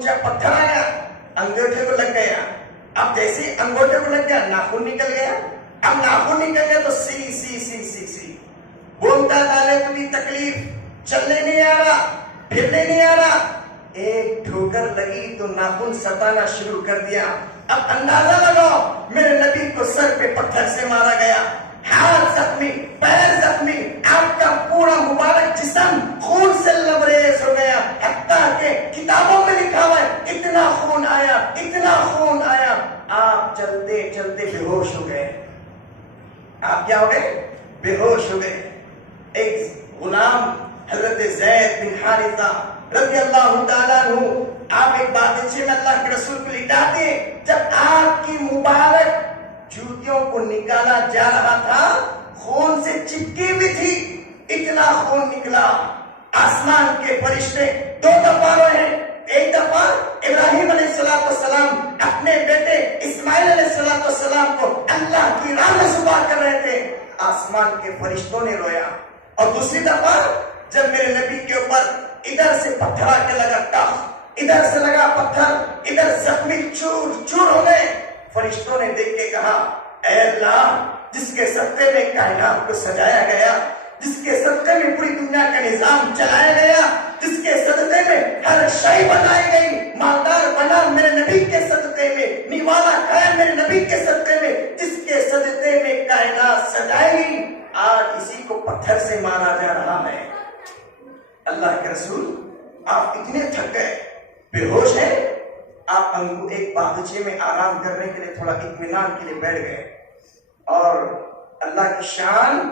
اونچا پتھر آیا, انگوٹھے کو لگ گیا. اب جیسے انگوٹھے کو لگ گیا ناخن نکل گیا. اب ناخن نکل گیا تو سی سی سی سی سی بولتا ڈالے تمہیں تکلیف, چلنے نہیں آ رہا, پھرنے نہیں آ رہا. ایک ٹھوکر لگی تو ناخن ستانا شروع کر دیا. اب اندازہ لگاؤ میرے نبی کو سر پہ پتھر سے مارا گیا, ہاتھ زخمی, پیر زخمی, آپ کا پورا مبارک جسم خون سے لبریز ہو گیا. حتیٰ کہ کتابوں میں لکھا ہوا ہے اتنا خون آیا, اتنا خون آیا, آپ چلتے چلتے بے ہوش ہو گئے. آپ کیا ہو گئے؟ بے ہوش ہو گئے. ایک غلام حضرت زید بن حارثہ رضی اللہ تعالیٰ عنہ, آپ ایک بادشاہ میں اللہ کے رسول کو لٹاتے, جب آپ کی مبارک جوتیوں کو نکالا جا رہا تھا خون سے چپکی بھی تھی, اتنا خون نکلا. آسمان کے فرشتے دو دفعہ روئے. ایک دفعہ ابراہیم علیہ السلام اپنے بیٹے اسماعیل علیہ السلام کو اللہ کی راہ میں ذبح کر رہے تھے, آسمان کے فرشتوں نے رویا. اور دوسری دفعہ جب میرے نبی کے اوپر ادھر سے پتھر آ کے لگا ٹخ, ادھر سے لگا پتھر, ادھر زخمی چور چور ہو گئے. فرشتوں نے دیکھ کے کہا اے اللہ, جس کے صدقے میں کائنات کو سجایا گیا, جس کے صدقے میں پوری دنیا کا نظام چلایا گیا, جس کے صدقے میں ہر شے بنائی گئی, مالدار بنا میرے نبی کے صدقے میں, نیوالا کھایا میرے نبی کے صدقے میں, جس کے صدقے میں کائنات سجائی گئی, آج اسی کو پتھر سے مارا جا رہا ہے. اللہ کے رسول آپ اتنے تھک گئے, بے ہوش ہیں, آپ ایک باغیچے میں آرام کرنے کے لیے, تھوڑا اطمینان کے لیے بیٹھ گئے. اور اللہ کی شان,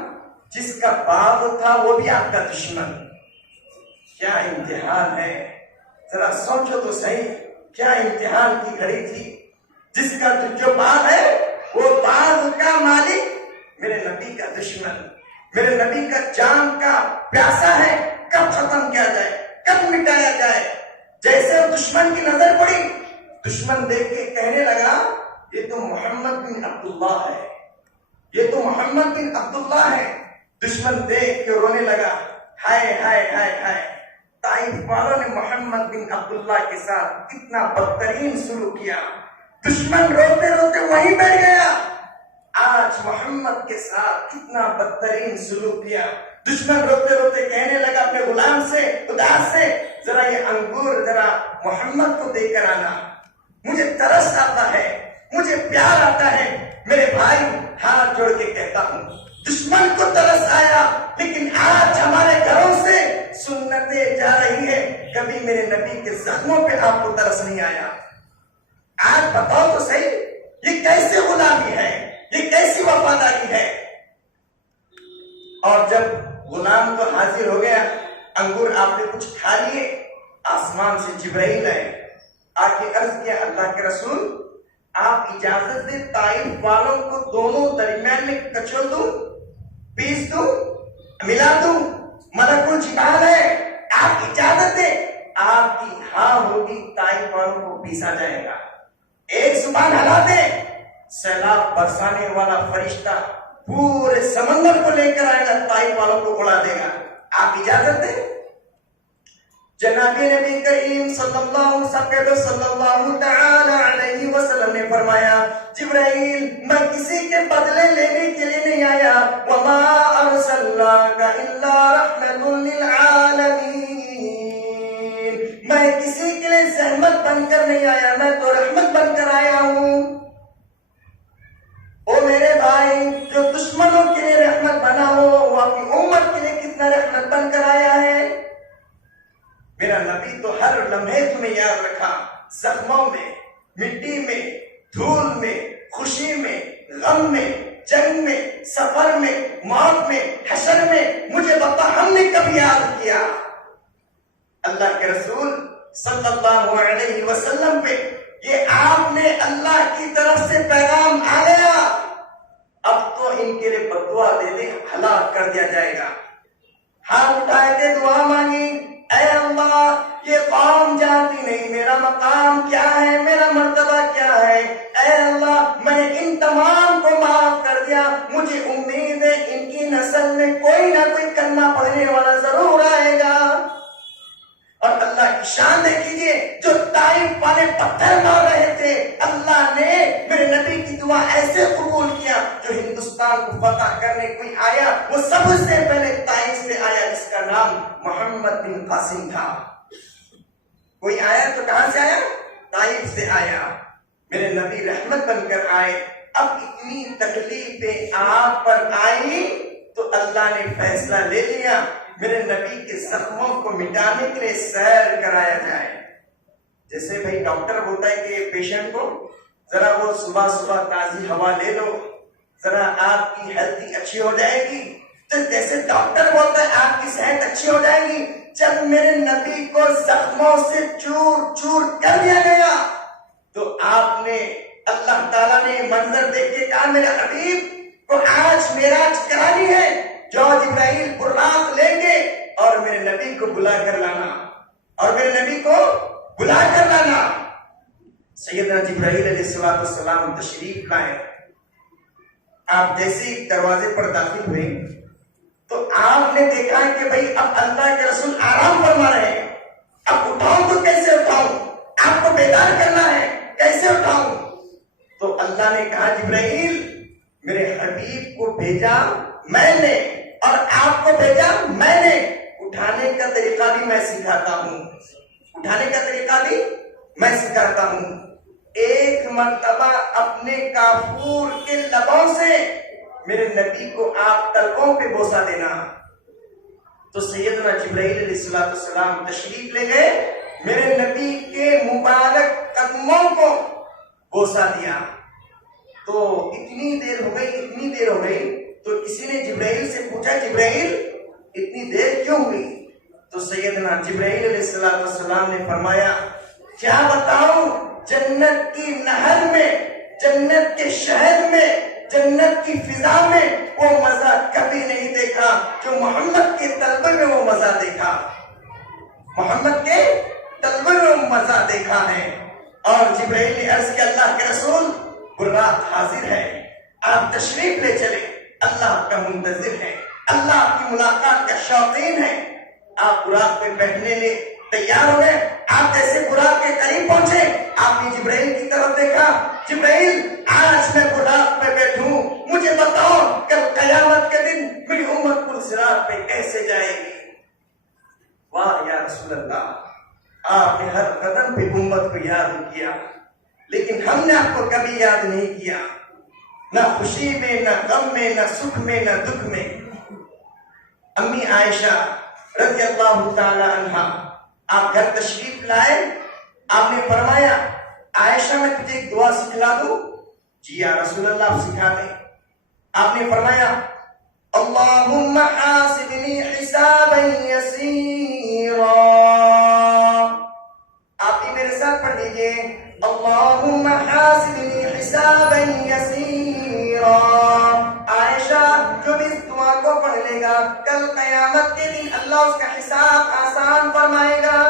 جس کا باغ تھا وہ بھی آپ کا دشمن. کیا امتحان ہے, ذرا سوچو تو صحیح, کیا امتحان کی گھڑی تھی. جس کا جو باغ ہے وہ باغ کا مالک میرے نبی کا دشمن, میرے نبی کا جان کا پیاسا ہے. کب ختم کیا جائے, کب مٹایا جائے. جیسے دشمن کی نظر پڑی, دشمن دیکھ کے کہنے لگا یہ تو محمد بن عبداللہ ہے, یہ تو محمد بن عبداللہ ہے. دشمن دیکھ کے رونے لگا, ہائے ہائے ہائے ہائے, طائف والوں نے محمد بن عبداللہ کے ساتھ کتنا بدترین سلوک کیا. دشمن روتے روتے وہیں بیٹھ گیا. آج محمد کے ساتھ کتنا بدترین سلوک کیا. دشمن روتے روتے کہنے لگا اپنے غلام سے, اداس سے, ذرا یہ انگور ذرا محمد کو دے کر آنا, مجھے ترس آتا ہے, مجھے پیار آتا ہے. میرے بھائی ہاتھ جوڑ کے کہتا ہوں, دشمن کو ترس آیا, لیکن آج ہمارے گھروں سے سنتیں جا رہی ہے. کبھی میرے نبی کے زخموں پہ آپ کو ترس نہیں آیا. آج بتاؤ تو صحیح, یہ کیسے غلامی ہے, یہ کیسی وفاداری ہے. اور جب غلام تو حاضر ہو گیا, انگور آپ نے کچھ کھا لیے, آسمان سے جبرائیل آئے, آ کے عرض کیا اللہ کے رسول آپ اجازت دیں طائف والوں کو دونوں درمیان میں کچل دوں, پیس دوں, ملا دوں, ملک الجبال ہے, آپ اجازت دیں. آپ کی ہاں ہوگی, طائف والوں کو پیسا جائے گا. ایک زبان ہلا دے, سیلاب برسانے والا فرشتہ پورے سمندر کو لے کر آئے گا, طائف والوں کو اڑا دے گا. آپ اجازت دیں. جناب نبی کریم صلی اللہ تعالی علیہ وسلم نے فرمایا جبرائیل میں کسی کے بدلے لینے کے لیے نہیں آیا, وما ارسلناک الا رحمۃ للعالمین, میں کسی کے لیے زحمت بن کر نہیں آیا, میں تو رحمت بن کر آیا ہوں. او میرے بھائی, جو دشمنوں کے لیے رحمت بنا ہو وہ آپ کی امت کے لیے کتنا رحمت بن کر آیا ہے. میرا نبی تو ہر لمحے تمہیں یاد رکھا, زخموں میں, مٹی میں, دھول میں, خوشی میں, غم میں, جنگ میں, سفر میں, موت میں, حشر میں. مجھے بتا ہم نے کب یاد کیا. اللہ کے رسول صلی اللہ علیہ وسلم پہ یہ آپ نے اللہ کی طرف سے پیغام آ گیا, اب تو ان کے لیے بددعا دے دے, ہلاک کر دیا جائے گا. ہاتھ اٹھائے کے دعا مانگی, اے اللہ یہ قوم جانتی نہیں میرا مقام کیا ہے, میرا مرتبہ کیا ہے. اے اللہ میں نے ان تمام کو معاف کر دیا, مجھے امید ہے ان کی نسل میں کوئی نہ کوئی کلمہ پڑھنے والا ضرور آئے گا. اور اللہ اللہ کی شان دیکھیے، جو طائف والے پتھر مار رہے تھے، اللہ نے میرے نبی کی دعا ایسے قبول کیا، جو ہندوستان کو فتح کرنے کوئی آیا وہ سب سے پہلے طائف سے آیا، جس کا نام محمد بن قاسم تھا۔ کوئی آیا تو کہاں سے آیا؟ طائف سے آیا۔ میرے نبی رحمت بن کر آئے۔ اب اتنی تکلیفیں آپ پر آئی تو اللہ نے فیصلہ لے لیا میرے نبی کے زخموں کو مٹانے کے لیے سیر کرایا جائے۔ جیسے بھائی ڈاکٹر بولتا ہے کہ پیشنٹ کو ذرا وہ صبح صبح تازی ہوا لے لو، ذرا آپ کی ہیلتھ اچھی ہو جائے گی، تو جیسے ڈاکٹر بولتا ہے آپ کی صحت اچھی ہو جائے گی، جب میرے نبی کو زخموں سے چور چور کر دیا گیا تو آپ نے، اللہ تعالیٰ نے منظر دیکھ کے کہا میرے حبیب کو آج معراج کرانی ہے، جو جبرائیل براق لے کے اور میرے نبی کو بلا کر لانا، اور میرے نبی کو بلا کر لانا۔ سیدنا جبرائیل علیہ السلام تشریف لائے۔ آپ جیسے دروازے پر داخل ہوئے تو آپ نے دیکھا کہ بھئی اب اللہ کے رسول آرام فرما رہے ہیں، اب اٹھاؤں تو کیسے اٹھاؤں، آپ کو بیدار کرنا ہے، کیسے اٹھاؤں؟ تو اللہ نے کہا جبرائیل میرے حبیب کو بھیجا میں نے اور آپ کو بھیجا میں نے، اٹھانے کا طریقہ بھی میں سکھاتا ہوں، اٹھانے کا طریقہ بھی میں سکھاتا ہوں۔ ایک مرتبہ اپنے کافور کے لبوں سے میرے نبی کو آپ تلووں پہ بوسہ دینا۔ تو سیدنا جبرائیل علیہ السلام تشریف لے گئے، میرے نبی کے مبارک قدموں کو بوسہ دیا۔ تو اتنی دیر ہو گئی تو کسی نے جبرائیل سے پوچھا جبرائیل اتنی دیر کیوں ہوئی؟ تو سیدنا جبرائیل علیہ السلام نے فرمایا کیا بتاؤں، جنت کی نہر میں، جنت کے شہد میں، جنت کی فضا میں وہ مزہ کبھی نہیں دیکھا جو محمد کے طلبے میں وہ مزہ دیکھا، محمد کے طلبے میں وہ مزہ دیکھا ہے۔ اور جبرائیل نے عرض کیا اللہ کے رسول براق حاضر ہے، آپ تشریف لے چلے، اللہ کا منتظر ہے، اللہ آپ کی ملاقات کا شوقین ہے۔ آپ براق پہ بیٹھنے لے تیار ہو گئے۔ آپ جیسے براق کے قریب پہنچے آپ نے جبرائیل کی طرف دیکھا، جبرائیل آج میں براق پہ بیٹھوں، مجھے بتاؤ کل قیامت کے دن میری امت پل صراط پہ کیسے جائے گی؟ واہ یا رسول اللہ، آپ نے ہر قدم پہ امت کو یاد کیا، لیکن ہم نے آپ کو کبھی یاد نہیں کیا، نہ خوشی میں، نہ غم میں، نہ سکھ میں، نہ دکھ میں۔ امی عائشہ رضی اللہ تعالی عنہا آپ گھر تشریف لائے، آپ نے فرمایا عائشہ میں تجھے ایک دعا سکھلا دوں؟ جی یا رسول اللہ آپ سکھا دیں۔ آپ نے فرمایا اللہم حاسبنی حسابا یسیرا، آپ بھی میرے ساتھ پڑھ لیجئے اللہم حاسبنی حسابا یسیرا۔ عائشہ جو بھی اس دعا کو پڑھ لے گا کل قیامت کے دن اللہ اس کا حساب آسان فرمائے گا۔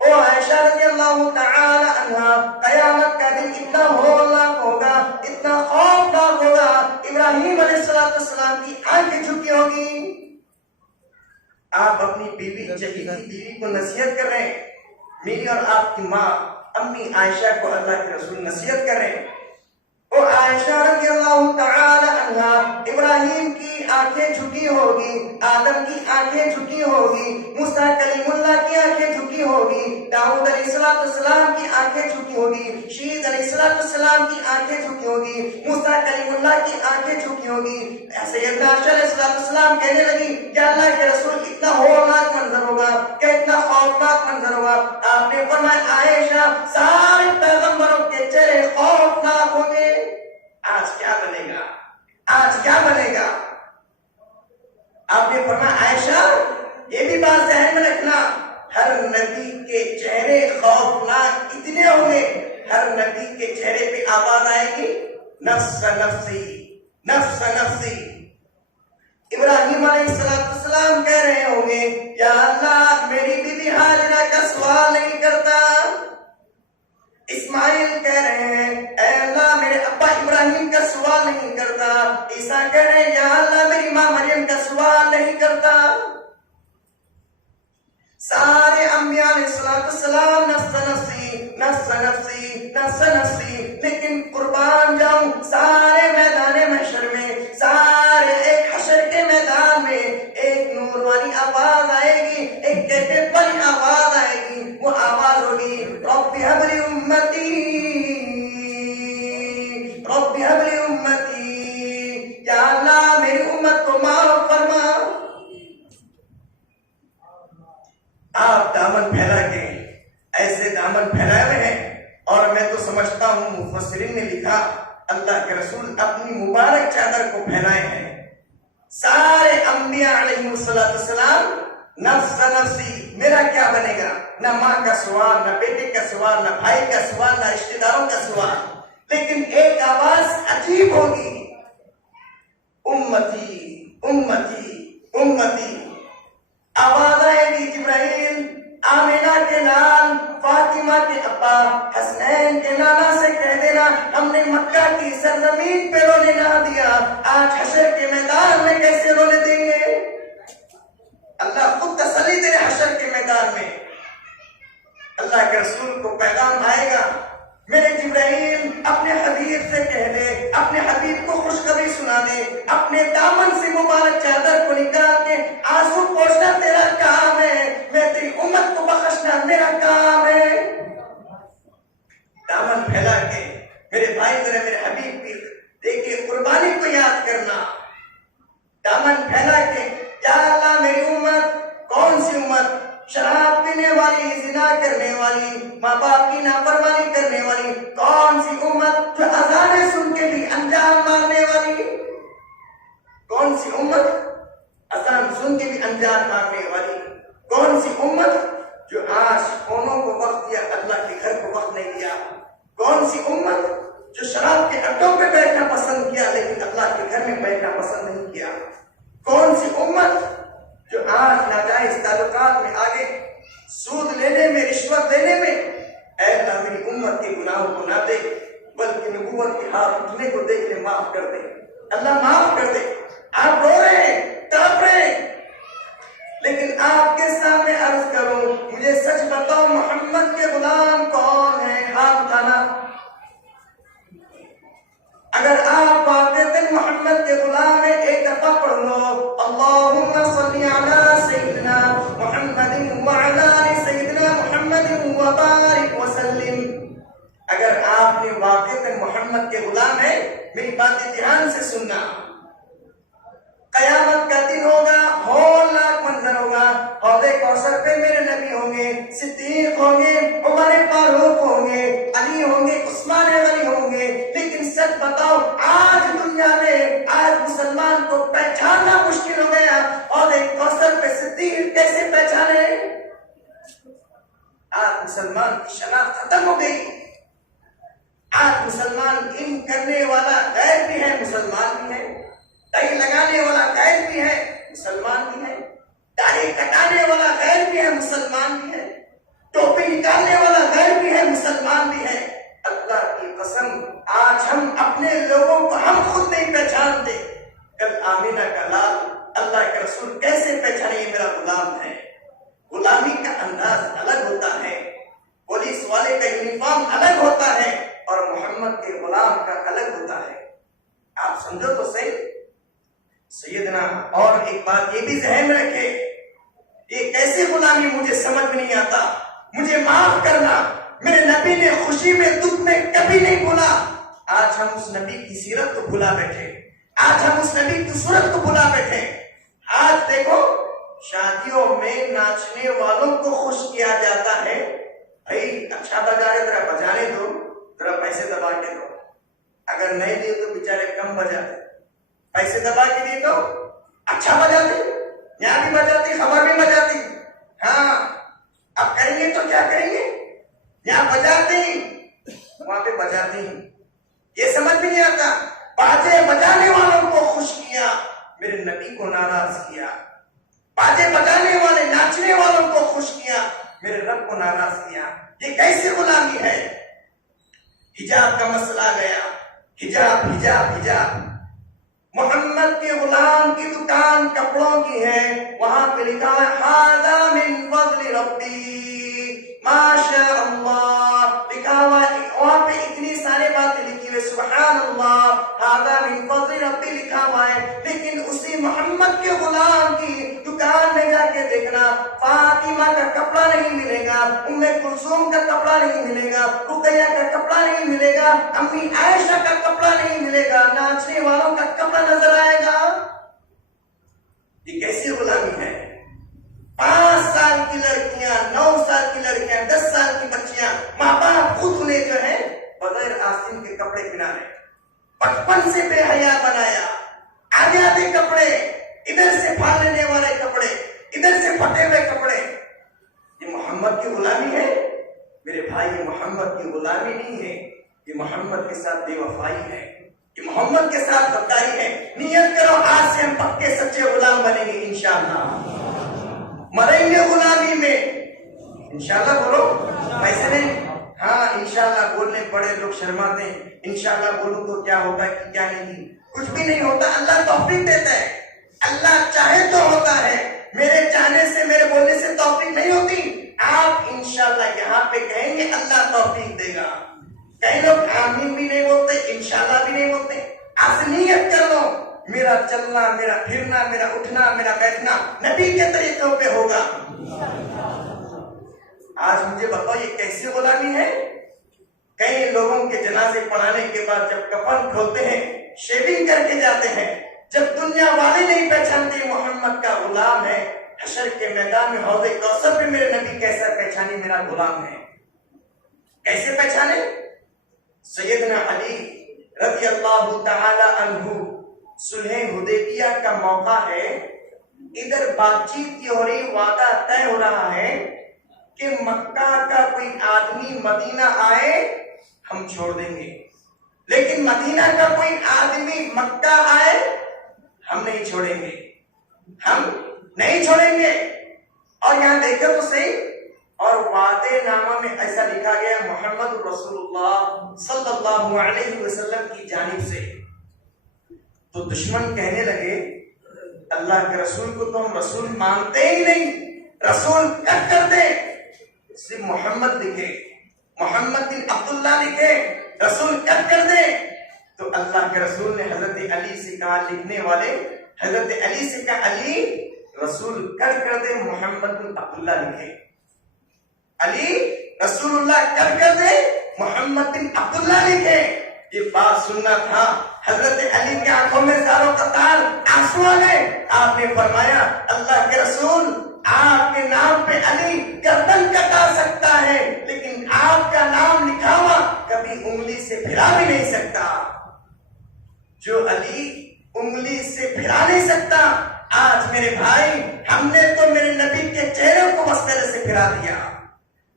او عائشہ رضی اللہ تعالی عنہ، قیامت کا دن اتنا ہولناک ہوگا، اتنا خوفناک ہوگا، ابراہیم علیہ السلام کی آنکھیں جھکی ہوگی۔ آپ اپنی بیوی چہیتی بیوی کو نصیحت کر رہے ہیں، میری اور آپ کی ماں امی عائشہ کو اللہ کے رسول نصیحت کر رہے ہیں۔ او عائشہ رضی اللہ تعالی عنہ، ابراہیم کی آنکھیں جھکی ہوگی، آدم کی آنکھیں جھکی ہوگی، موسیٰ کلیم اللہ کی آنکھیں جھکی ہوگی، داؤد علیہ السلام کی آنکھیں جھکی ہوگی، شیس علیہ السلام کی آنکھیں جھکی ہوگی، موسیٰ کلیم اللہ کی آنکھیں جھکی ہوگی۔ سیدنا عائشہ علیہ السلام کہنے لگی کہ اللہ کے رسول اتنا ہولناک منظر ہوگا کہ اتنا خوفناک منظر ہوگا۔ آپ نے فرمایا عائشہ سارے پیغمبروں کے چہرے خوفناک ہوں گے، آج کیا بنے گا، آج کیا بنے گا؟ آپ نے فرمایا عائشہ یہ بھی بات ذہن میں رکھنا، ہر نبی کے چہرے خوفناک اتنے ہوں گے، ہر نبی کے چہرے پہ آواز آئے گی نفس نفسی، نفس نفسی۔ ابراہیم علیہ السلام کہہ رہے ہوں گے یا اللہ میری بیوی ہاجرہ کا سوال نہیں کرتا۔ اسماعیل کہہ رہے ہیں اے اللہ میرے ابا ابراہیم کا سوال نہیں کرتا۔ عیسیٰ کہہ رہے ہیں یا اللہ میری ماں مریم کا سوال نہیں کرتا۔ سارے انبیاء علیہ السلام نفس نفسی نفس نفسی نفس نفسی، لیکن قربان جاؤں سارے میدان محشر میں، سارے ایک حشر کے میدان میں ایک نور والی آواز آئے گی، ایک کہتے والی آواز آئے گی، وہ آواز ہوگی رب ہب لی امتی، رب ہب لی امتی، یا اللہ میری امت کو معاف فرما۔ آپ دامن پھیلا کے ایسے دامن پھیلائے ہوئے ہیں، اور میں تو سمجھتا ہوں مفسرین نے لکھا اللہ کے رسول اپنی مبارک چادر کو پھیلائے ہیں۔ سارے انبیاء علیہ السلام نفس نفسی، میرا کیا بنے گا، نہ ماں کا سوال، نہ بیٹے کا سوال، نہ بھائی کا سوال، نہ رشتہ داروں کا سوال، لیکن ایک آواز عجیب ہوگی، امتی امتی امتی۔ آواز آئے گی جبرائیل آمینہ کے نام، فاطمہ کے ابا حسنین کے نانا سے کہہ دینا ہم نے مکہ کی سرزمین پہ رونے نہ دیا، آج حشر کے میدان میں کیسے رونے دیں گے؟ اللہ خود تسلی دے حشر کے میدان میں۔ اللہ کے رسول کو پیغام آئے گا، میرے جبرائیل اپنے حبیب سے کہہ دے، اپنے حبیب کو خوشخبری سنا دے، اپنے دامن سے مبارک چادر کو نکال کے آنسو پوچھنا تیرا کام ہے، میں تیری امت کو بخشنا میرا کام ہے۔ دامن پھیلا کے میرے بھائی ذرا میرے حبیب کی دیکھیے قربانی کو یاد کرنا، دامن پھیلا کے یا اللہ میری امت، کون سی امت؟ شراب پینے والی، زنا کرنے والی، ماں باپ کی نافرمانی کرنے والی، کون سی امت جو اذانیں سن کے بھی انجام مارنے والی؟ کون سی امت اذان سن کے بھی انجام مارنے والی؟ کون سی امت جو آج فونوں کو وقت دیا اللہ کے گھر کو وقت نہیں دیا؟ کون سی امت جو شراب کے اڈوں پہ بیٹھنا پسند کیا لیکن اللہ کے گھر میں بیٹھنا پسند نہیں کیا؟ کون سی امت جو آج ناجائز تعلقات میں آگے، سود لینے میں، رشوت لینے میں؟ اے اللہ میری امت کے گناہوں کو نہ دے، بلکہ نبوت کے ہاتھ اٹھنے کو دیکھ کے معاف کر دے، اللہ معاف کر دے۔ آپ رو رہے ہیں، تڑپ رہے ہیں، لیکن آپ کے سامنے عرض کروں، مجھے سچ بتاؤ محمد کے غلام کون ہیں؟ ہاتھ اٹھانا۔ اگر آپ واقعتاً محمد کے غلام ہیں، ایک دفعہ پڑھ لو اللہم صلی علی سیدنا محمد وعلی آل سیدنا محمد وبارک وسلم۔ اگر آپ نے واقعتاً محمد کے غلام ہیں، میری باتیں دھیان سے سننا، قیامت کا دن ہوگا، ہولناک منظر ہوگا، حوض کوثر پہ میرے نبی ہوں گے، صدیق ہوں گے، عمر فاروق ہوں گے، علی ہوں گے، عثمان غنی ہوں گے، لیکن سچ بتاؤ آج دنیا میں آج مسلمان کو پہچاننا مشکل ہو گیا، حوض کوثر پہ صدیق کیسے پہچانے؟ آج مسلمان کی شناخت ختم ہو گئی۔ آج مسلمان ان کرنے والا غیر بھی ہے، مسلمان بھی ہے، داڑھی لگانے والا غیر بھی ہے، مسلمان بھی ہے، داڑھی کٹانے والا غیر بھی ہے، مسلمان بھی ہے، ٹوپی نکالنے والا غیر بھی ہے، مسلمان بھی ہے۔ اللہ کی قسم آج ہم اپنے لوگوں کو ہم خود نہیں پہچانتے، کل آمینہ کا لال اللہ کے رسول کیسے پہچانے یہ میرا غلام ہے؟ غلامی کا انداز الگ ہوتا ہے، پولیس والے کا یونیفارم الگ ہوتا ہے، اور محمد کے غلام کا الگ ہوتا ہے۔ آپ سمجھو تو صحیح سیدنا۔ اور ایک بات یہ بھی ذہن میں رکھے، یہ کیسے غلامی مجھے سمجھ میں نہیں آتا، مجھے معاف کرنا، میرے نبی نے خوشی میں دکھ میں کبھی نہیں بھولا۔ آج ہم اس نبی کی سیرت کو بھلا بیٹھے، آج ہم اس نبی کی صورت کو بھلا بیٹھے۔ آج دیکھو شادیوں میں ناچنے والوں کو خوش کیا جاتا ہے، بھائی اچھا بجا رہے ذرا بجانے دو، ذرا پیسے دبا کے دو، اگر نہیں دیے تو بیچارے کم بجاتے، پیسے دبا کے دیے تو اچھا بجاتے، یہاں بھی بجاتی، خبر بھی بجاتی، ہاں اب کریں گے تو کیا کریں گے، یہاں بجاتے وہاں پہ بجاتے، یہ سمجھ بھی نہیں آتا۔ باجے بجانے والوں کو خوش کیا، میرے نبی کو ناراض کیا، باجے بجانے والے ناچنے والوں کو خوش کیا، میرے رب کو ناراض کیا۔ یہ کیسی غلامی ہے؟ حجاب کا مسئلہ گیا، حجاب حجاب حجاب، محمد کے غلام کی دکان کپڑوں کی ہے، وہاں پہ لکھا ہے ھذا من فضل ربی ماشاء اللہ، لکھا ہوا ہے وہاں پہ اتنی سارے باتیں لکھی ہوئی، سبحان اللہ، ھذا من فضل ربی لکھا ہوا ہے، لیکن اسی محمد کے غلام کی دکان میں جا کے دیکھنا فاطمہ کا کپڑا نہیں ملے گا، ام کلثوم کا کپڑا نہیں ملے گا، رقیہ کا کپڑا نہیں ملے گا، امی عائشہ کا کپڑا نہیں ملے گا، ناچنے والوں کا کپڑا نظر آئے گا۔ یہ کیسی غلامی ہے؟ 5 سال کی لڑکیاں، 9 سال کی لڑکیاں، 10 سال کی بچیاں، ماں باپ خود انہیں جو ہے بغیر آستین کے کپڑے پہنا رہے، بچپن سے بے حیا بنایا، آدھے آدھے کپڑے، ادھر سے پھاڑ لینے والے کپڑے، ادھر سے پھٹے ہوئے کپڑے۔ یہ محمد کی غلامی ہے میرے بھائی، یہ محمد کی غلامی نہیں ہے، یہ محمد کے ساتھ بے وفائی ہے، یہ محمد کے ساتھ غداری ہے۔ نیت کرو آج سے ہم پکے سچے غلام بنیں گے انشاءاللہ، مریں گے غلامی میں انشاءاللہ۔ بولو ایسے نہیں، ہاں انشاءاللہ بولنے بڑے لوگ شرماتے ہیں، انشاءاللہ بولوں تو کیا ہوتا ہے کہ کیا نہیں، کچھ بھی نہیں ہوتا، اللہ توفیق دیتا ہے، اللہ چاہے تو ہوتا ہے، میرے چاہنے سے میرے بولنے سے توفیق نہیں ہوتی۔ آپ انشاءاللہ یہاں پہ کہیں گے اللہ توفیق دے گا، کئی لوگ آمین بھی نہیں بولتے، انشاءاللہ بھی نہیں بولتے۔ آپ نیت کر لو میرا چلنا، میرا پھرنا، میرا اٹھنا، میرا بیٹھنا نبی کے طریقوں پہ ہوگا۔ آج مجھے بتاؤ یہ کیسی غلامی ہے؟ کئی لوگوں کے جنازے پڑھانے کے بعد جب کفن کھولتے ہیں، شیونگ کر کے جاتے ہیں، جب دنیا والے نہیں پہچانتے محمد کا غلام ہے، حشر کے میدان میں حوض کوثر پہ میرے نبی کیسا پہچانے میرا غلام ہے؟ کیسے پہچانے؟ سیدنا علی رضی اللہ تعالی عنہ، صلح حدیبیہ کا موقع ہے، ادھر بات چیت کی ہو رہی، وعدہ طے ہو رہا ہے کہ مکہ کا کوئی آدمی مدینہ آئے ہم چھوڑ دیں گے، لیکن مدینہ کا کوئی آدمی مکہ آئے ہم نہیں چھوڑیں گے، ہم نہیں چھوڑیں گے۔ اور یہاں دیکھو تو صحیح، اور وعدے نامہ میں ایسا لکھا گیا محمد رسول اللہ صلی اللہ علیہ وسلم کی جانب سے۔ تو دشمن کہنے لگے اللہ کے رسول کو تو ہم رسول مانتے ہی نہیں، رسول کٹ کر دے، صرف محمد لکھے، محمد بن عبداللہ لکھے، رسول کٹ کر دے۔ تو اللہ کے رسول نے حضرت علی سے کہا، لکھنے والے حضرت علی سے کہا علی رسول کٹ کر دے، محمد بن عبداللہ لکھے، علی رسول اللہ کٹ کر دے، محمد بن عبداللہ لکھے۔ یہ بات سننا تھا، حضرت علی کی آنکھوں میں زاروں قطار آنسو آ گئے۔ آپ نے فرمایا اللہ کے رسول آپ کے نام پہ علی گردن کٹا سکتا ہے، لیکن آپ کا نام لکھا ہوا کبھی انگلی سے پھرا بھی نہیں سکتا۔ جو علی انگلی سے پھرا نہیں سکتا، آج میرے بھائی ہم نے تو میرے نبی کے چہرے کو مسطرے سے پھرا دیا۔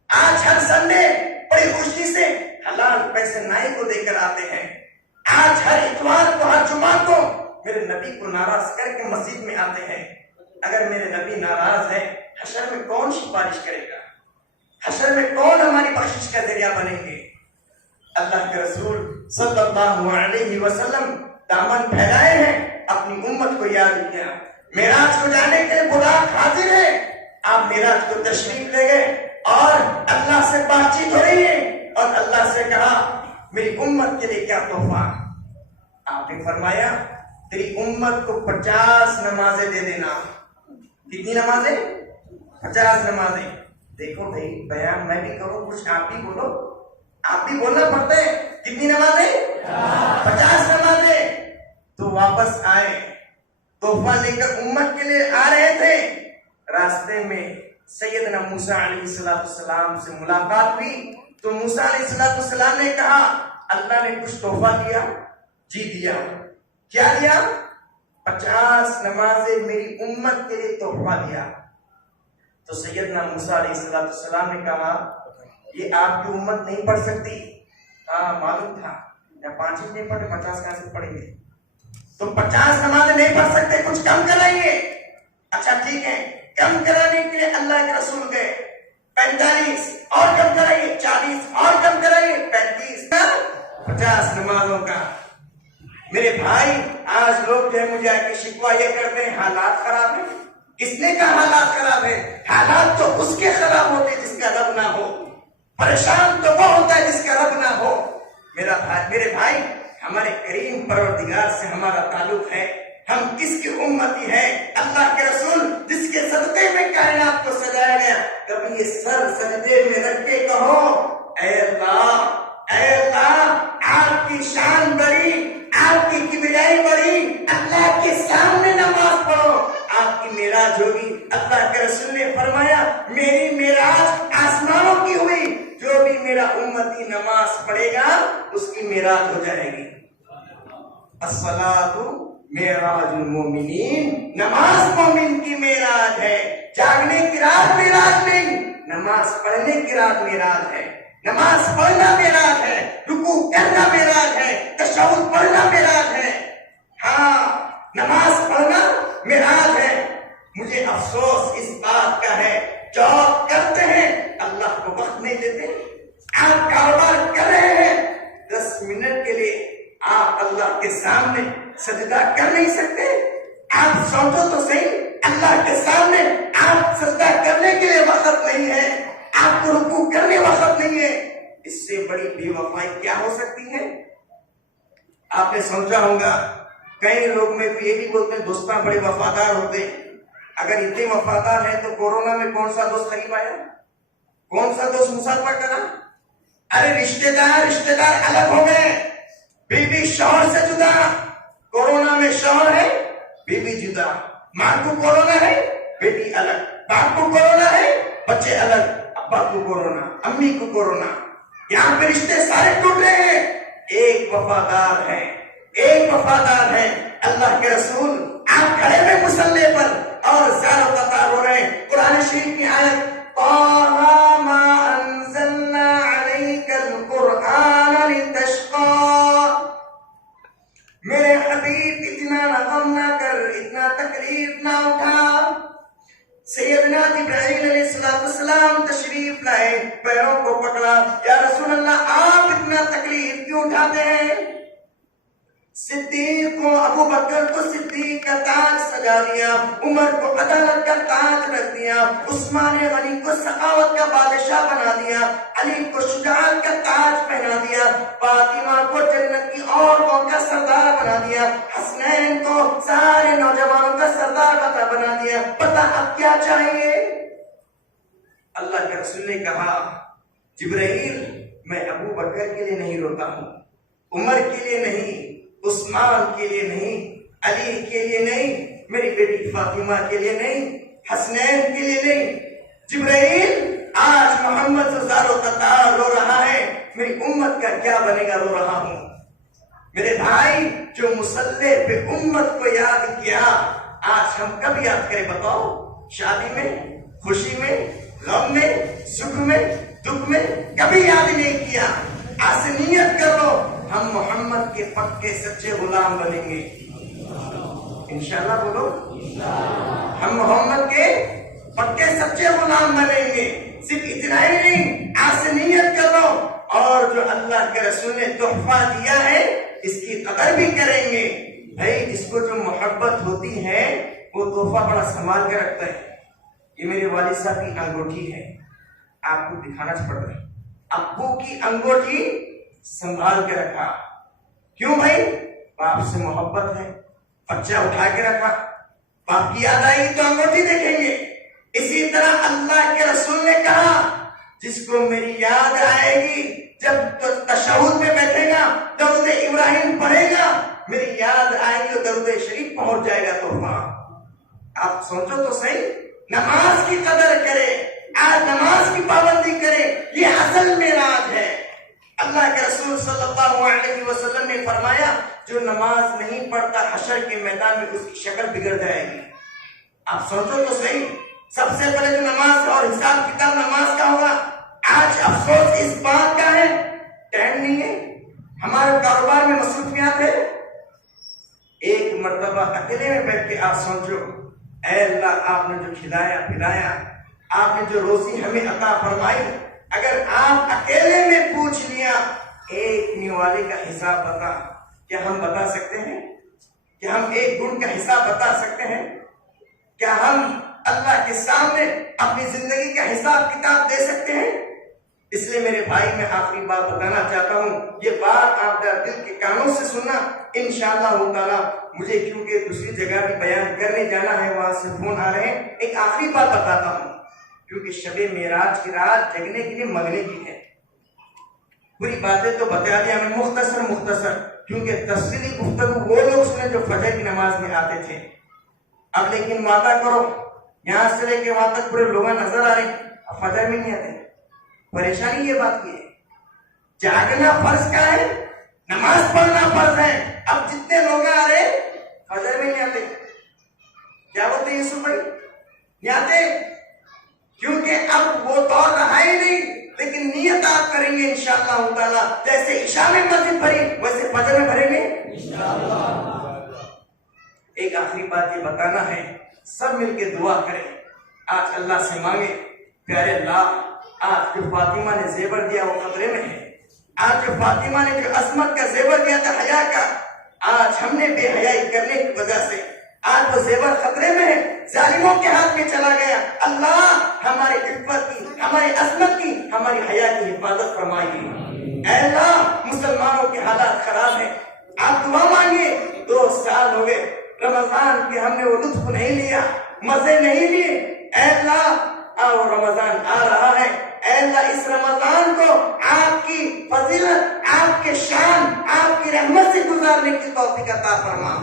آج ہر سنڈے بڑی خوشی سے حلال پیسے نائی کو دے کر آتے ہیں، آج ہر اتوار کو، ہر جمعہ کو میرے نبی کو ناراض کر کے مسجد میں آتے ہیں۔ اگر میرے نبی ناراض ہے، حشر میں کون سفارش کرے گا؟ حشر میں کون ہماری بخشش کا ذریعہ بنیں گے؟ اللہ کے رسول صلی اللہ علیہ وسلم دامن پھیلائے ہیں، اپنی امت کو یاد کیا، معراج کو جانے کے لیے براق حاضر ہے، آپ معراج کو تشریف لے گئے اور اللہ سے بات چیت ہو رہی ہے، اور اللہ سے کہا میری امت کے لیے کیا تحفہ؟ آپ نے فرمایا تیری امت کو 50 نمازیں دے دینا۔ کتنی نمازیں؟ 50 نمازیں۔ دیکھو بھائی بیان میں بھی کروں، کچھ آپ بھی بولو، آپ بھی بولنا پڑتا ہے۔ کتنی نمازیں؟ 50 نمازیں۔ تو واپس آئے، تحفہ لے کر امت کے لیے آ رہے تھے، راستے میں سیدنا موسیٰ علیہ السلام سے ملاقات ہوئی۔ تو موسیٰ علیہ السلام نے کہا اللہ نے کچھ تحفہ دیا؟ جی دیا۔ کیا دیا؟ 50 نمازیں میری امت کے لیے تحفہ دیا۔ تو سیدنا موسیٰ علیہ السلام نے کہا یہ آپ کی امت نہیں پڑھ سکتی۔ ہاں معلوم تھا، یا 5 ہی نہیں پڑھے 50 کہاں سے پڑھیں گے؟ تو 50 نمازیں نہیں پڑھ سکتے، کچھ کم کرائیے۔ اچھا ٹھیک ہے، کم کرانے کے لیے اللہ کے رسول گئے، 45 اور کم کرائیے، 40 اور کم کرائیے، 35 50 نمازوں کا۔ میرے بھائی آج لوگ جو ہے مجھے آ کے شکوہ یہ کرتے ہیں حالات خراب ہیں. کس نے کہا حالات خراب ہے؟ حالات تو اس کے خراب ہوتے جس کا رب نہ ہو. پریشان تو وہ ہوتا ہے جس کا رب نہ ہو. میرے بھائی، ہمارے کریم پروردگار سے ہمارا تعلق ہے. ہم کس کی امتی ہے؟ اللہ کے رسول جس کے صدقے میں کائنات کو سجایا گیا. کبھی یہ سر سجدے میں رکھ کے کہو، اے اللہ، اے اللہ، آپ کی شان بڑی، آپ کی کبریائی بڑی، اللہ کے سامنے نماز پڑھو، آپ کی معراج ہوگی. اللہ کے رسول نے فرمایا، میری معراج آسمانوں کی ہوئی، جو بھی میرا امتی نماز پڑھے گا اس کی معراج ہو جائے گی. الصلاۃ معراج المومنین، نماز مومن کی معراج ہے. جاگنے کی رات معراج نہیں، نماز پڑھنے کی رات معراج ہے. نماز پڑھنا معراج ہے، رکوع کرنا معراج ہے، تشہد پڑھنا معراج ہے. ہاں، نماز پڑھنا معراج ہے. مجھے افسوس اس بات کا ہے، جاب کرتے ہیں اللہ کو وقت نہیں دیتے. آپ کاروبار کر رہے ہیں، 10 منٹ کے لیے آپ اللہ کے سامنے سجدہ کر نہیں سکتے. آپ سوچو تو صحیح، اللہ کے سامنے آپ سجدہ کرنے کے لیے وقت نہیں ہے، آپ کو رکوع کرنے وقت نہیں ہے. اس سے بڑی بے وفائی کیا ہو سکتی ہے؟ آپ نے سوچا ہوگا، کئی لوگ میں تو یہ بھی بولتے ہیں دوستاں بڑے وفادار ہوتے ہیں. اگر اتنے وفادار ہیں تو کورونا میں کون سا دوست قریب آیا؟ کون سا دوست مسافہ کرا؟ ارے رشتے دار الگ ہو گئے. بیوی شوہر سے جدا، کورونا میں شوہر ہے، بیوی جدا. ماں کو کورونا ہے، بیٹی الگ. باپ کو کورونا ہے، بچے الگ. ابا کو کورونا، امی کو کورونا. یہاں پہ رشتے سارے ٹوٹ رہے ہیں. ایک وفادار ہے، ایک وفادار ہے اللہ کے رسول. آپ کھڑے ہوئے مصلی پر اور زار و قطار ہو رہے ہیں. قرآن شریف کی آیت، طٰہَ مَا أَنزَلْنَا عَلَيْكَ الْقُرْآنَ لِتَشْقَىٰ. میرے حبیب اتنا غم نہ کر، اتنا تکلیف نہ اٹھا. سیدنا جبرائیل علیہ السلام تشریف لائے، پیروں کو پکڑا، یا رسول اللہ آپ اتنا تکلیف کیوں اٹھاتے ہیں؟ صدیق کو، ابو بکر کو صدیق کا تاج سجا دیا، عمر کو عدالت کا تاج رکھ دیا، عثمان غنی کو سخاوت کا بادشاہ بنا دیا، علی کو شجاعت کا تاج پہنا دیا، فاطمہ کو جنت کی عورتوں کا سردار بنا دیا، حسنین کو سارے نوجوانوں کا سردار بنا دیا. پتہ اب کیا چاہیے؟ اللہ کے رسول نے کہا، جبرائیل میں ابو بکر کے لیے نہیں روتا ہوں، عمر کے لیے نہیں، عثمان کے لیے نہیں، علی کے لیے نہیں، میری بیٹی فاطمہ کے لیے نہیں، حسنین کے لیے نہیں. جبرائیل آج محمد زار و قطار رو رہا ہے، میری امت کا کیا بنے گا، رو رہا ہوں. میرے بھائی، جو مصلی پہ امت کو یاد کیا، آج ہم کب یاد کریں بتاؤ؟ شادی میں، خوشی میں، غم میں، سکھ میں، دکھ میں کبھی یاد نہیں کیا. آج سے نیت کرو، ہم محمد کے پکے سچے غلام بنیں گے انشاءاللہ. بولو، ہم محمد کے پکے سچے غلام بنیں گے. صرف اتنا ہی نہیں، آج سے نیت کرو، اور جو اللہ کے رسول نے تحفہ دیا ہے اس کی قدر بھی کریں گے. بھائی، جس کو جو محبت ہوتی ہے وہ تحفہ بڑا سنبھال کے رکھتا ہے. یہ میرے والد صاحب کی انگوٹھی ہے، آپ کو دکھانا پڑ رہا ہے. ابو کی انگوٹھی سنبھال کے رکھا. کیوں بھائی؟ باپ سے محبت ہے. بچہ اٹھا کے رکھا، باپ کی یاد آئی تو انگوٹھی دیکھیں گے. اسی طرح اللہ کے رسول نے کہا، جس کو میری یاد آئے گی جب تشہد میں بیٹھے گا، درود ابراہیم پڑھے گا، میری یاد آئے گی، درود شریف پہنچ جائے گا تحفہ. آپ سوچو تو صحیح، نماز کی قدر کرے، آج نماز کی پابندی کرے. یہ اصل معراج ہے. اللہ کے رسول صلی اللہ علیہ وسلم نے فرمایا، جو نماز نہیں پڑھتا حشر کے میدان میں اس کی شکل بگڑ جائے گی. آپ سوچو تو صحیح، سب سے پہلے جو نماز اور حساب کتاب نماز کا ہوگا. آج افسوس اس بات کا ہے، ٹائم نہیں ہے، ہمارے کاروبار میں مصروفیات ہے. ایک مرتبہ اکیلے میں بیٹھ کے آپ سوچو، اے اللہ، آپ نے جو کھلایا پلایا، آپ نے جو روزی ہمیں عطا فرمائی، اگر آپ اکیلے میں پوچھ لیا ایک نیوالے کا حساب بتا، کیا ہم بتا سکتے ہیں؟ کہ ہم ایک گن کا حساب بتا سکتے ہیں؟ کیا ہم اللہ کے سامنے اپنی زندگی کا حساب کتاب دے سکتے ہیں؟ اس لیے میرے بھائی میں آخری بات بتانا چاہتا ہوں، یہ بات آپ دل کے کانوں سے سننا انشاءاللہ تعالی۔ مجھے کیونکہ دوسری جگہ بھی بیان کرنے جانا ہے، وہاں سے فون آ رہے ہیں۔ ایک آخری بات بتاتا ہوں، کیونکہ شب معراج کی رات جگنے کے لیے مگنے کی ہے۔ پوری باتیں تو بتا دیا میں مختصر، کیونکہ تفصیلی گفتگو وہ لوگ سنے جو فجر کی نماز میں آتے تھے۔ اب لیکن وعدہ کرو، یہاں سے لے کے وہاں تک پورے لوگ نظر آ رہے ہیں، اب فجر میں نہیں آتے۔ پریشانی یہ بات کی ہے، جاگنا فرض کا ہے، نماز پڑھنا فرض ہے، اب جتنے لوگ آ رہے فجر میں نہیں آتے۔ کیا بولتے ہیں یوسف بھائی؟ نہیں آتے، کیونکہ اب وہ دور رہا ہی نہیں۔ لیکن نیت آپ کریں گے انشاءاللہ تعالی، جیسے عشاء میں مسجد بھری ویسے فجر میں بھریں گے انشاءاللہ۔ ایک آخری بات یہ بتانا ہے، سب مل کے دعا کریں، آج اللہ سے مانگے، پیارے اللہ آج جو فاطمہ نے زیور دیا وہ خطرے میں ہے۔ آج جو فاطمہ نے جو عظمت کا زیور دیا تھا حیا کا، آج ہم نے بے حیائی کرنے کی وجہ سے آج وہ زیور خطرے میں ہے، ظالموں کے ہاتھ میں چلا گیا۔ اللہ ہماری عفت کی، ہماری عظمت کی، ہماری حیا کی حفاظت فرمائیے۔ اے اللہ مسلمانوں کے حالات خراب ہیں، آپ دعا مانگیے۔ 2 سال ہو گئے رمضان کے، ہم نے وہ لطف نہیں لیا، مزے نہیں لیے۔ اے اللہ آؤ رمضان آ رہا ہے، اے اللہ اس رمضان کو آپ کی فضیلت، آپ کے شان، آپ کی رحمت سے گزارنے کی توفیق عطا فرما۔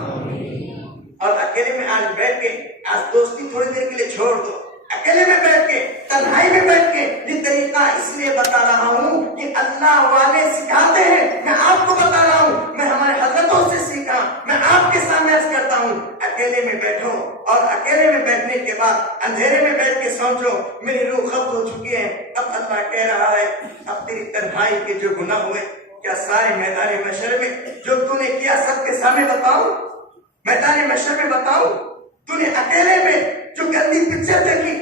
اور اکیلے میں آج بیٹھ کے، آج دوستی تھوڑی دیر کے لیے چھوڑ دو، اکیلے میں بیٹھ کے، تنہائی میں بیٹھ کے یہ طریقہ اس لیے بتا رہا ہوں کہ اللہ والے سکھاتے ہیں، میں آپ کو بتا رہا ہوں، میں ہمارے حضرتوں سے سیکھا، میں آپ کے سامنے عرض کرتا ہوں، اکیلے میں بیٹھو اور اکیلے میں بیٹھنے کے بعد اندھیرے میں بیٹھ کے سوچو میری روح قبض ہو چکی ہے، اب اللہ کہہ رہا ہے اب تیری تنہائی کے جو گناہ ہوئے کیا سارے میدان محشر میں جو تو نے کیا سب کے سامنے بتاؤں؟ میدان محشر میں بتاؤں؟ تو نے اکیلے میں جو گندی پکچر دیکھی،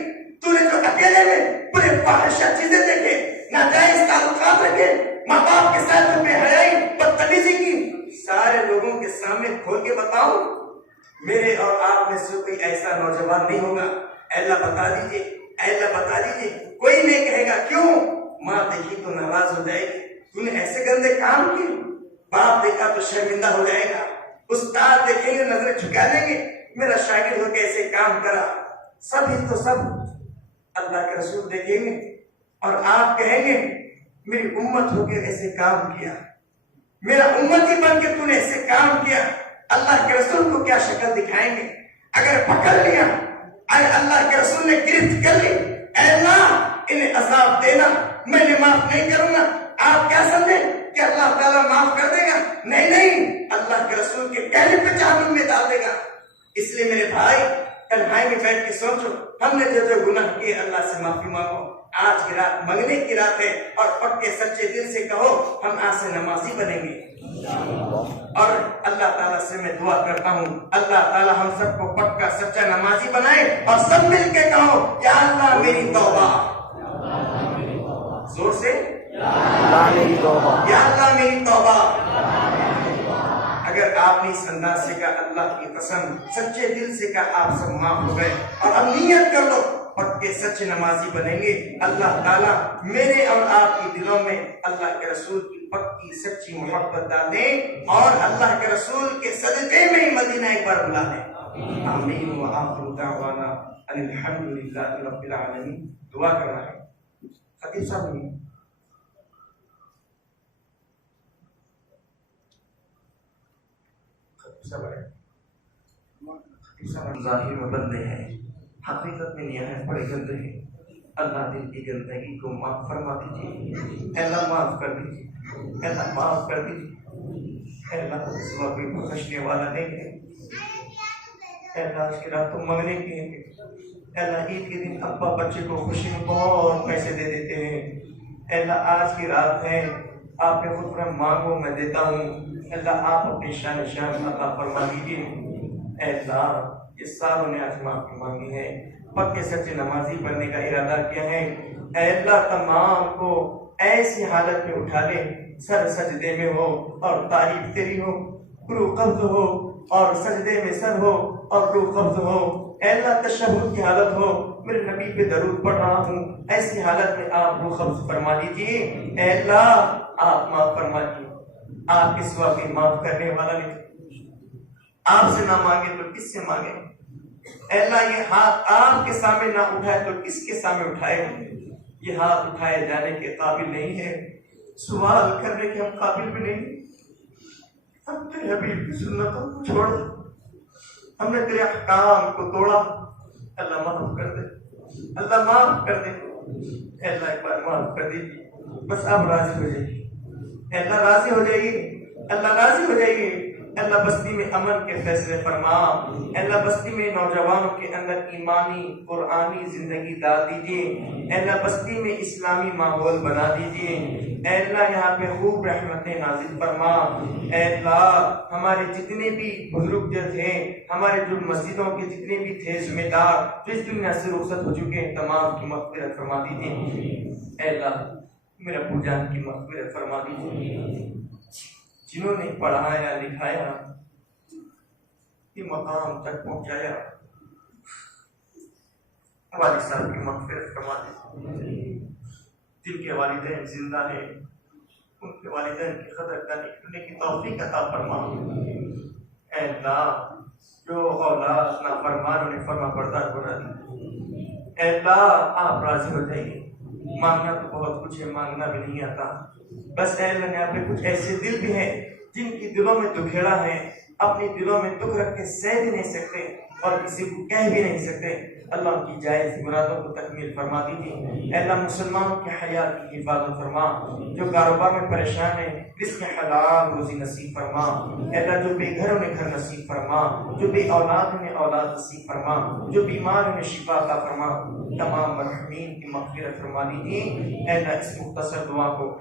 تو نے جو اکیلے میں پورے فاحشہ چیزیں دیکھے، ناجائز تعلقات رکھے، ماں باپ کے ساتھ جو بے حیائی بدتمیزی کی، سارے لوگوں کے سامنے کھول کے بتاؤں؟ میرے اور آپ میں سے کوئی ایسا نوجوان نہیں ہوگا۔ اے اللہ بتا دیجئے، اے اللہ بتا دیجئے۔ کوئی نہیں کہے گا کیوں؟ ماں دیکھی تو ناراض ہو جائے گی، تو نے ایسے گندے کام کیے۔ باپ دیکھا تو شرمندہ ہو جائے گا، استاد دیکھیں گے نظریں جھکا لیں گے، میرا شاگرد ہو کے ایسے کام کرا۔ سب ہی تو سب اللہ کے رسول دیکھیں گے اور آپ کہیں گے میری امت ہو کے ایسے کام کیا، میرا امتی بن کے تو نے ایسے کام کیا۔ اللہ کے رسول کو کیا شکل دکھائیں گے؟ اگر پکڑ لیا، اگر اللہ کے رسول نے گرفت کر لی، اے اللہ انہیں عذاب دینا، میں نے معاف نہیں کروں گا۔ آپ کیا سمجھیں کہ اللہ تعالیٰ معاف کر دے گا؟ نہیں نہیں، اللہ کے رسول کے کہنے پہ جہنم میں ڈال دے گا۔ اس لیے میرے بھائی تنہائی میں بیٹھ کے سوچو، ہم نے جو گناہ کیے اللہ سے معافی مانگو۔ آج کی رات منگنے کی رات ہے، اور پکے سچے دل سے کہو ہم آج سے نمازی بنیں گے۔ اور اللہ تعالیٰ سے میں دعا کرتا ہوں اللہ تعالیٰ ہم سب کو پکا سچا نمازی بنائے، اور سب مل کے کہو یا اللہ میری توبہ، زور سے یا اللہ میری توبہ، یا اللہ میری توبہ۔ اگر آپ نے اس انداز سے کہا اللہ کی قسم سچے دل سے کہا آپ سب معاف ہو گئے، اور اب نیت کر لو پکے سچے نمازی بنیں گے، اللہ تعالیٰ میرے اور آپ کی دلوں میں اللہ کے رسول کی پکی سچی محبت ڈال دیں، اور اللہ کے رسول کے صدقے میں ہی مدینہ ایک بار بلا دیں۔ آمین وآخر دعوانا ان الحمدللہ رب العالمین۔ دعا کرنا ہے خطیب صاحب نے ظاہر میں بندے ہیں، حقیقت میں نہایت بڑے گندے ہیں۔ اللہ دل کی گندگی کو معاف فرما دیجیے، اللہ معاف کر دیجیے، اللہ معاف کر دیجیے۔ اللہ کو سوا کوئی بخشنے والا نہیں ہے۔ اللہ آج کی رات تو منگنے کی ہے، اللہ عید کے دن ابا بچے کو خوشی میں بہت پیسے دے دیتے ہیں۔ اللہ آج کی رات ہے، آپ نے خود پر مانگو میں دیتا ہوں، اللہ آپ اپنی شان عطا فرما دیجیے۔ اے اللہ یہ ساروں نے آج معافی مانگی ہے، پکے سچے نمازی بننے کا ارادہ کیا ہے، اے اللہ تمام کو ایسی حالت میں اٹھا لے سر سجدے میں ہو اور تعریف تیری ہو، روح قبض ہو، اور سجدے میں سر ہو اور روح قبض ہو، اے اللہ تشہد کی حالت ہو، میرے نبی پہ درود پڑھ رہا ہوں، ایسی حالت میں آپ روح قبض فرما لیجیے۔ اے اللہ آپ معاف فرما دیجیے، آپ کے سوا کوئی معاف کرنے والا نہیں، آپ سے نہ مانگے تو کس سے مانگے؟ اے اللہ یہ ہاتھ آپ کے سامنے نہ اٹھائے تو کس کے سامنے اٹھائے؟ یہ ہاتھ اٹھائے جانے کے قابل نہیں ہے، سوال کرنے کے ہم قابل بھی نہیں۔ ہم تیرے حبیب کی سنتوں کو چھوڑ، ہم نے تیرے احکام کو توڑا، اللہ معاف کر دے، اللہ معاف کر دے، اے اللہ ایک بار معاف کر دیجیے، بس آپ راضی ہو جائیے، اے اللہ راضی ہو جائیے، اللہ راضی ہو جائیے، اللہ بستی میں امن کے فیصلے فرما، اللہ بستی میں نوجوانوں کے اندر ایمانی قرآنی زندگی ڈال دیجیے، اللہ بستی میں اسلامی ماحول بنا دیجیے، اے اللہ یہاں پہ خوب رحمتیں نازل فرما، اے اللہ ہمارے جتنے بھی بزرگ جو تھے، ہمارے جو مسجدوں کے جتنے بھی تھے ذمہ دار جو اس دنیا سے رخصت ہو چکے ہیں، تمام کی مغفرت فرما دیجیے، اے اللہ میرا ابو جان کی مغفرت فرما دیجیے، جنہوں نے پڑھایا لکھایا یہ مقام تک پہنچایا، والد صاحب کی مغفرت فرما دیجیے، جن کے والدین زندہ ہیں ان کے والدین کی قدر کرنے کی توفیق عطا فرما، اے اللہ جو اولاد نافرمان انہیں فرما بردار بنا دی، اے اللہ آپ راضی ہو جائیے، مانگنا تو بہت کچھ ہے، مانگنا بھی نہیں آتا، بس اے اللہ یہاں پہ کچھ ایسے دل بھی ہیں جن کی دلوں میں دکھیڑا ہے، اپنی دلوں میں دکھ رکھ کے سہ بھی نہیں سکتے اور کسی کو کہہ بھی نہیں سکتے، اللہ ان کی جائز مرادوں کو تکمیل فرما دیجیے، اے اللہ مسلمانوں کے حیات کی حفاظت فرما، جو کاروبار میں پریشان ہیں رزق حلال روزی نصیب فرما، اے اللہ جو بے گھر انہیں گھر نصیب فرما، جو بے اولاد انہیں اولاد نصیب فرما، جو بیمار انہیں شفا عطا فرما، تمام مرحومین کی مغفرت فرما دیجیے، اے اللہ اس مختصر دعا کو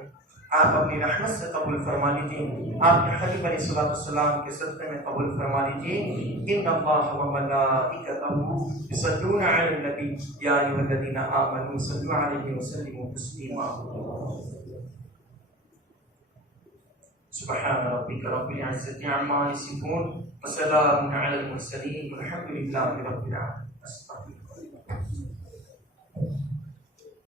آپ اپنی رحمت سے قبول فرما لیجیے، آپ کے حبیب علیہ الصلوۃ والسلام کے صدقے میں قبول فرما لیجیے، ان اللہ و ملائکتہ یصلون علی النبی یا ایھا الذین آمنوا صلوا علیہ وسلموا تسلیما، سبحان ربک رب العزۃ عما یصفون وسلام علی المرسلین والحمد للہ رب العالمین۔